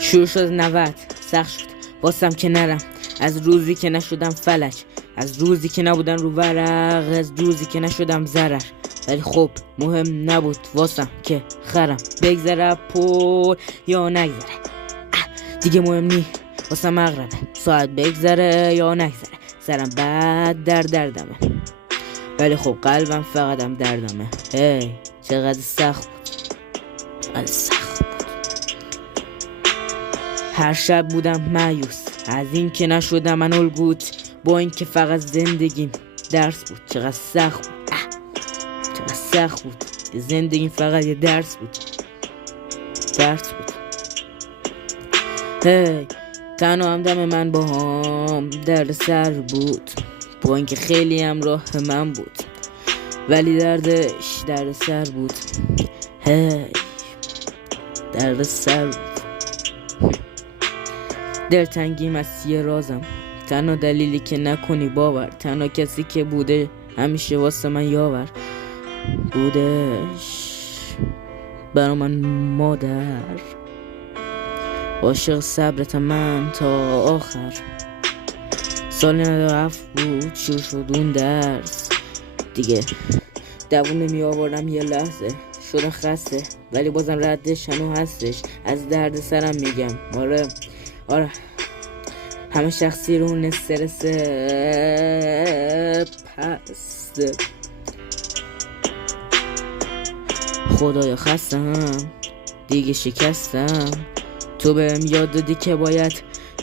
شروع شد 90 سخت شد واسم که نرم، از روزی که نشدم فلج، از روزی که نبودن رو ورق، از روزی که نشدم ضرر. ولی خب مهم نبود واسم که خرم بگذره پول یا نگذره، دیگه مهم نی واسم اغربه، ساعت بگذره یا نگذره، سرم بد در دردمه، ولی خب قلبم فقطم دردمه. هی چقدر سخت بود، چقدر سخت بود. هر شب بودم مایوس از این که نشدم من الگوت، با این که فقط زندگیم درس بود. چقدر سخت بود، چقدر سخت بود. زندگیم فقط یه درس بود، درس بود. هی تنها همدم من با هم درد سر بود، با اینکه خیلی هم راه من بود، ولی دردش درد سر بود. هی درد سر بود. دلتنگیم از یه رازم، تنها دلیلی که نکنی باور، تنها کسی که بوده همیشه واسه من یاور بودش برا من مادر، عاشق صبرت من تا آخر. سال 97 بود شروع شد اون درس، دیگه دوون نمی آوردم یه لحظه، شدم خسته ولی بازم ردش هنو هستش. از درد سرم میگم آره همه شخصی رو نسترسه پسته. خدایا خستم دیگه شکستم، تو بهم یاد دادی که باید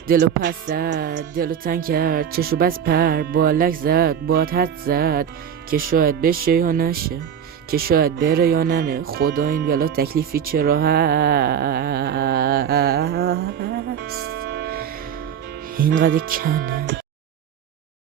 دلو پس زد، دلو تنگ کرد، چشو بس پر بالک زد، باد حد زد که شاید بشه یا نشه، که شاید بره یا نره. خدا این بلا تکلیفی چرا هست اینقدر کنه.